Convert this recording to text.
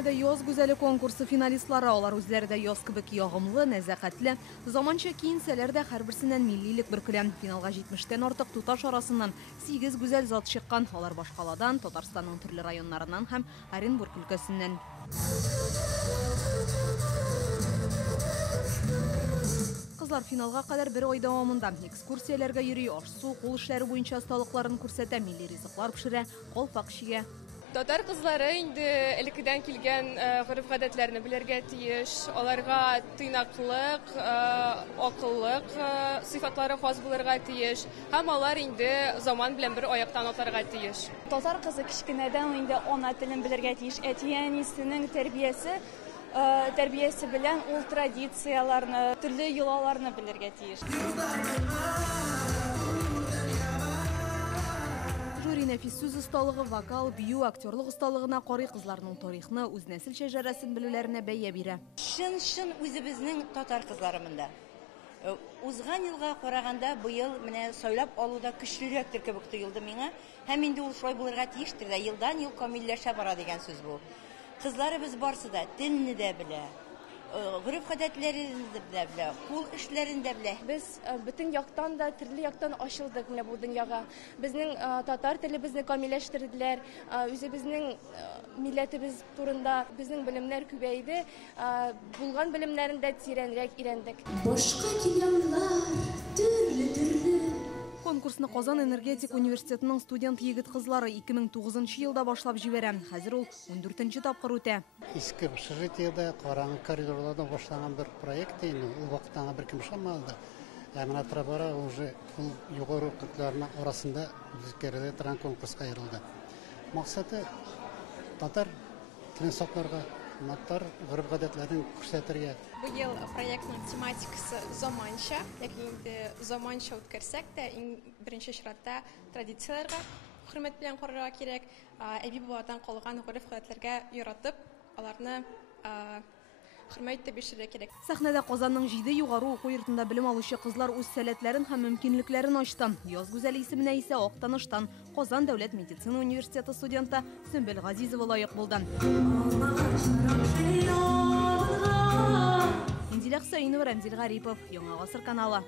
Сәхнәдә яз гүзәле конкурсы финалистлары, алар үзләре дә яз кебек ягымлы, нәзакәтле, заманча киенсәләр дә һәрберсеннән миллилек бөркелә. Финалга 70-тән артык туташ арасыннан 8 гүзәл зат чыккан. Алар башкаладан, Татарстанның төрле районнарыннан һәм Оренбург өлкәсеннән. Кызлар финалга кадәр бер ай дәвамында экскурсияләргә йөри, аш-су, кул эшләре буенча осталыкларын күрсәтә, милли ризыклар пешерә, калфак чигә. Татар кызлары инде элеккедән килгән гореф-гадәтләрне белергә тиеш, аларга тыйнаклык, акыллык сыйфатлары хас булырга тиеш, һәм алар инде заман белән бер аяктан атларга тиеш. Татар кызы кичкенәдән инде ана телен белергә тиеш, әти-әнисенең тәрбиясе белән ул традицияларны, төрле йолаларны белергә тиеш. Жюри нәфис сүз осталыгы, вокал, бию, актерлык осталыгына карый, кызларның тарихны, үз нәсел шәҗәрәсен белүләренә бәя бирә. Шын үзебезнең татар кызларымында. Узган елга караганда быел менә сайлап алуда көчлерәктер кебек тоелды миңа. Һәм инде ул шулай булырга тиештер дә, елдан ел камилләшә бара дигән сүз бу. Кызларыбыз барсы да телне дә белә, гореф-гадәтләрен дә белә, кул эшләрен дә белә. Без бөтен яктан да, төрле яктан ачылдык менә бу дөньяга. Безнең татар телебезне камилләштерделәр, үзебезнең милләтебез турында безнең белемнәр күбәйде, булган белемнәрендә тирәнрәк өйрәндек. Башка килгәннәр төрле. Конкурсны Казан энергетик университетының студент егет кызлары 2009 елда башлап җибәрә. Хәзер ул 14нче тапкыр үтә. Иске общежитиедә, караңгы коридорларда башланган бер проект инде. Ул вакытта бер кем шамалды. Менә тора уже югары укытучыларның арасында үзгәрелә торган конкурска аерылды. Максаты татар телен сакларга, татар гореф-гадәтләрен күрсәтергә. Бу ел проектның тематикасы заманча, яки инде заманча үткәрсәк тә, беренче чиратта традицияләргә хөрмәт белән карарга кирәк, әби-бабадан калган гореф-гадәтләргә яратып, аларны хөрмәт итеп яшәргә кирәк. Сәхнәдә Казанның 7 югары уку йортында белем алучы кызлар үз сәләтләрен һәм мөмкинлекләрен ачты. Яз гүзәле исеменә исә Актаныштан Казан дәүләт медицина университеты студенты Сөмбел Газизова лаек булды. Инзилә Хөсәйнова, Рамзил Гарипов, Яңа Гасыр каналы.